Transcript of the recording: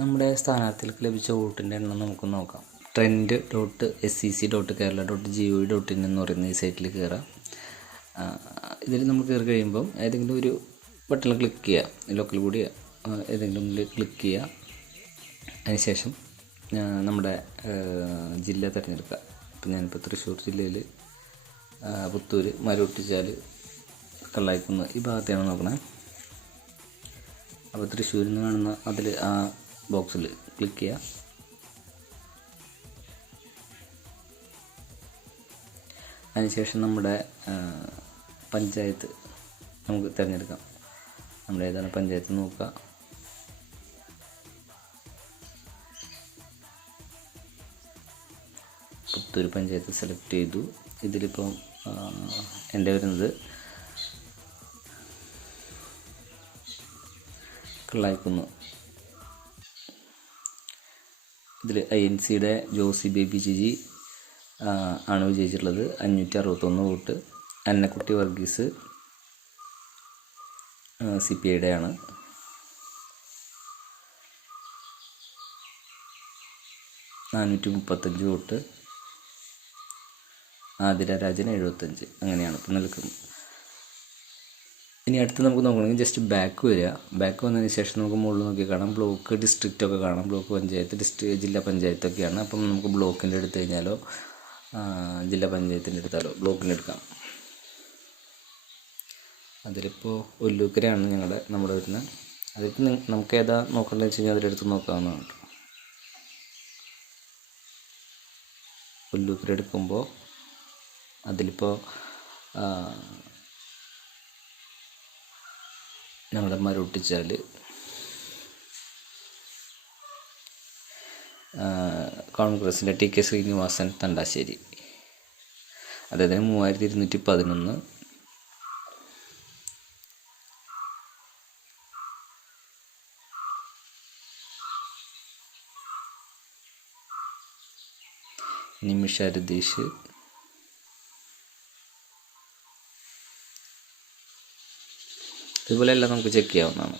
നമ്മുടെ സ്ഥാനാർത്ഥികൾക്ക് ലഭിച്ച വോട്ടിൻ്റെ എണ്ണം നമുക്ക് നോക്കാം. trend.sec.kerala.gov.in എന്ന് പറയുന്ന ഈ സൈറ്റിൽ കയറാം. ഇതിൽ നമ്മൾ കയറി കഴിയുമ്പം ഏതെങ്കിലും ഒരു ബട്ടണിൽ ക്ലിക്ക് ചെയ്യുക, ലോക്കൽ കൂടി ഏതെങ്കിലും ക്ലിക്ക് ചെയ്യുക. അതിനുശേഷം നമ്മുടെ ജില്ല തിരഞ്ഞെടുക്കുക. ഇപ്പം ഞാനിപ്പോൾ തൃശ്ശൂർ ജില്ലയിൽ പുത്തൂർ, മരൊട്ടിച്ചാൽ, കള്ളായിക്കുന്ന് ഈ ഭാഗത്തെയാണ് നോക്കണേ. അപ്പോൾ തൃശ്ശൂരിൽ നിന്ന് കാണുന്ന അതിൽ ആ ബോക്സിൽ ക്ലിക്ക് ചെയ്യുക. അതിനുശേഷം നമ്മുടെ പഞ്ചായത്ത് നമുക്ക് തിരഞ്ഞെടുക്കാം. നമ്മുടെ ഏതാണ് പഞ്ചായത്ത് നോക്കുക. പുത്തൂർ പഞ്ചായത്ത് സെലക്ട് ചെയ്തു. ഇതിലിപ്പം എൻ്റെ വരുന്നത് കള്ളായിക്കുന്ന്. ഇതിൽ INCയുടെ ജോസി ബേബി ജിജി ആണ് വിജയിച്ചിട്ടുള്ളത്. 561 വോട്ട്. അന്നക്കുട്ടി വർഗീസ് CPIയുടെ ആണ്. $435 വോട്ട്. ആതിര രാജൻ 75. അങ്ങനെയാണ് ഇപ്പം നിൽക്കുന്നത്. ഇനി അടുത്ത് നമുക്ക് നോക്കണമെങ്കിൽ ജസ്റ്റ് ബാക്ക് വരിക. ബാക്ക് വന്നതിന് ശേഷം നമുക്ക് മുകളിൽ നോക്കി കാണാം ബ്ലോക്ക്, ഡിസ്ട്രിക്റ്റ് ഒക്കെ കാണാം. ബ്ലോക്ക് പഞ്ചായത്ത്, ജില്ലാ പഞ്ചായത്തൊക്കെയാണ്. അപ്പം നമുക്ക് ബ്ലോക്കിൻ്റെ എടുത്തു കഴിഞ്ഞാലോ ജില്ലാ പഞ്ചായത്തിൻ്റെ എടുത്താലോ ബ്ലോക്കിൻ്റെ എടുക്കാം. അതിലിപ്പോൾ ഒല്ലൂക്കരയാണ് നമ്മുടെ വരുന്നത്. അതിപ്പോൾ നമുക്ക് ഏതാ നോക്കേണ്ടതെന്ന് വെച്ച് കഴിഞ്ഞാൽ അതിലെടുത്ത് നോക്കാവുന്നതാണ്. ഒല്ലൂക്കര എടുക്കുമ്പോൾ അതിലിപ്പോൾ നമ്മുടെ മരൊട്ടിച്ചാൽ കോൺഗ്രസിൻ്റെ TK ശ്രീനിവാസൻ തണ്ടാശ്ശേരി, അദ്ദേഹത്തിന് 3211. നിമിഷ രതീഷ്, ഇതുപോലെ എല്ലാം നമുക്ക് ചെക്ക് ചെയ്യാവുന്നതാണ്.